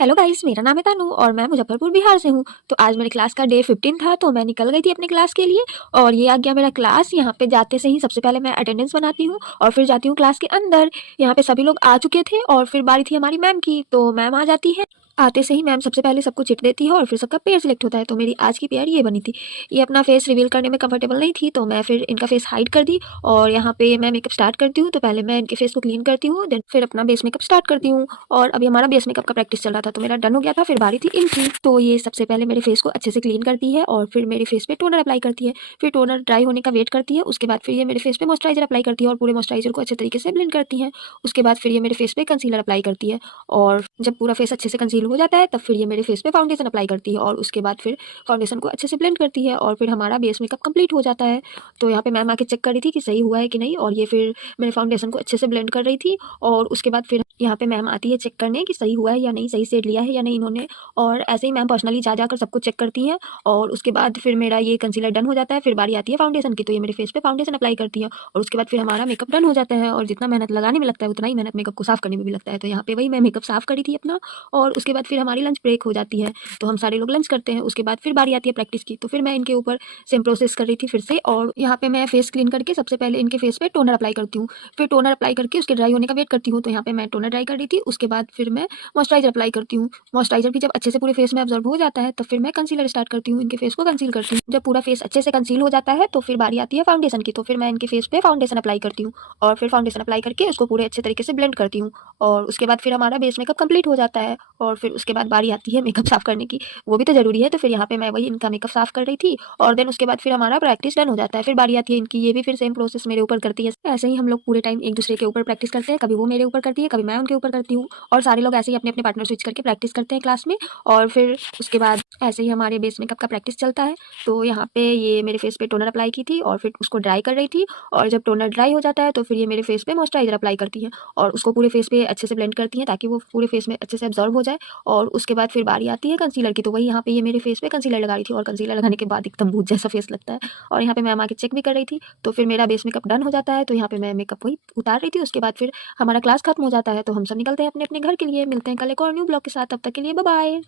Hello guys, मेरा नाम है तनु और मैं मुजफ्फरपुर बिहार से हूँ। तो आज मेरे क्लास का डे 15 था, तो मैं निकल गई थी अपने क्लास के लिए। और ये आ गया मेरा क्लास। यहाँ पे जाते से ही सबसे पहले मैं अटेंडेंस बनाती हूँ और फिर जाती हूँ क्लास के अंदर। यहाँ पे सभी लोग आ चुके थे और फिर बारी थी हमारी मैम की, तो मैम आ जाती है। आते से ही मैम सबसे पहले सबको चिट देती है और फिर सबका पेयर सिलेक्ट होता है। तो मेरी आज की पेयर ये बनी थी। ये अपना फेस रिवील करने में कंफर्टेबल नहीं थी, तो मैं फिर इनका फेस हाइड कर दी। और यहाँ पे मैं मेकअप स्टार्ट करती हूँ। तो पहले मैं इनके फेस को क्लीन करती हूँ, देन फिर अपना बेस मेकअप स्टार्ट करती हूँ। और अभी हमारा बेस मेकअप का प्रैक्टिस चल रहा था, तो मेरा डन हो गया था। फिर बारी थी इनकी। तो ये सबसे पहले मेरे फेस को अच्छे से क्लीन करती है और फिर मेरे फेस पे टोनर अप्लाई करती है। फिर टोनर ड्राई होने का वेट करती है। उसके बाद फिर ये मेरे फेस पे मॉइस्चराइजर अप्लाई करती है और पूरे मॉइस्चराइजर को अच्छे तरीके से ब्लेंड करती है। उसके बाद फिर ये मेरे फेस पे कंसीलर अप्लाई करती है। और जब पूरा फेस अच्छे से कंसील हो जाता है, तब फिर ये मेरे फेस पे फाउंडेशन अप्लाई करती है। और उसके बाद फिर फाउंडेशन को अच्छे से ब्लेंड करती है और फिर हमारा बेस मेकअप कंप्लीट हो जाता है। तो यहाँ पे मैम आके चेक कर रही थी कि सही हुआ है कि नहीं, और ये फिर मेरे फाउंडेशन को अच्छे से ब्लेंड कर रही थी। और उसके बाद फिर यहाँ पे मैम आती है चेक करने कि सही हुआ है या नहीं, सही शेड लिया है या नहीं इन्होंने। और ऐसे ही मैम पर्सनली जा जाकर सबको चेक करती हैं। और उसके बाद फिर मेरा ये कंसीलर डन हो जाता है। फिर बारी आती है फाउंडेशन की, तो ये मेरे फेस पे फाउंडेशन अप्लाई करती है। और उसके बाद फिर हमारा मेकअप डन हो जाता है। और जितना मेहनत लगाने में लगता है, उतना ही मेहनत मेकअप को साफ करने में भी लगता है। तो यहाँ पे वही मैं मेकअप साफ करी थी अपना। और उसके बाद फिर हमारी लंच ब्रेक हो जाती है, तो हम सारे लोग लंच करते हैं। उसके बाद फिर बारी आती है प्रैक्टिस की, तो फिर मैं इनके ऊपर सेम प्रोसेस कर रही थी फिर से। और यहाँ पे मैं फेस क्लीन करके सबसे पहले इनके फेस पे टोनर अप्लाई करती हूँ। फिर टोनर अप्लाई करके उसके ड्राई होने का वेट करती हूँ। तो यहाँ पे मैं टोनर ड्राई कर रही थी। उसके बाद फिर मैं मॉइस्चराइजर अप्लाई करती हूँ। मॉइस्चराइजर भी जब अच्छे से पूरे फेस में अब्जॉर्ब हो जाता है, तब फिर मैं कंसीलर स्टार्ट करती हूँ। इनके फेस को कंसील करती हूँ। जब पूरा फेस अच्छे से कंसील हो जाता है, तो फिर बारी आती है फाउंडेशन की। तो फिर मैं इनके फेस पे फाउंडेशन अप्लाई करती हूँ। और फिर फाउंडेशन अप्लाई करके उसको पूरे अच्छे तरीके से ब्लेंड करती हूँ। और उसके बाद फिर हमारा बेस मेकअप कंप्लीट हो जाता है। और फिर उसके बाद बारी आती है मेकअप साफ करने की। वो भी तो ज़रूरी है। तो फिर यहाँ पे मैं वही इनका मेकअप साफ कर रही थी। और देन उसके बाद फिर हमारा प्रैक्टिस डन हो जाता है। फिर बारी आती है इनकी। ये भी फिर सेम प्रोसेस मेरे ऊपर करती है। ऐसे ही हम लोग पूरे टाइम एक दूसरे के ऊपर प्रैक्टिस करते हैं। कभी वो मेरे ऊपर करती है, कभी मैं उनके ऊपर करती हूँ। और सारे लोग ऐसे ही अपने अपने पार्टनर स्विच करके प्रैक्टिस करते हैं क्लास में। और फिर उसके बाद ऐसे ही हमारे बेस मेकअप का प्रैक्टिस चलता है। तो यहाँ पे ये मेरे फेस पे टोनर अप्लाई की थी और फिर उसको ड्राई कर रही थी। और जब टोनर ड्राई हो जाता है, तो फिर ये मेरे फेस पे मॉइस्चराइजर अप्लाई करती है और उसको पूरे फेस पे अच्छे से ब्लेंड करती है, ताकि वो पूरे फेस में अच्छे से एब्जॉर्ब हो जाए। और उसके बाद फिर बारी आती है कंसीलर की। तो वही यहाँ पे ये मेरे फेस पे कंसीलर लगा रही थी। और कंसीलर लगाने के बाद एकदम भूत जैसा फेस लगता है। और यहाँ पे मैं आके चेक भी कर रही थी। तो फिर मेरा बेस मेकअप डन हो जाता है। तो यहाँ पे मैं मेकअप वही उतार रही थी। उसके बाद फिर हमारा क्लास खत्म हो जाता है, तो हम सब निकलते हैं अपने अपने घर के लिए। मिलते हैं कल एक और न्यू ब्लॉग के साथ। तब तक के लिए बाय बाय।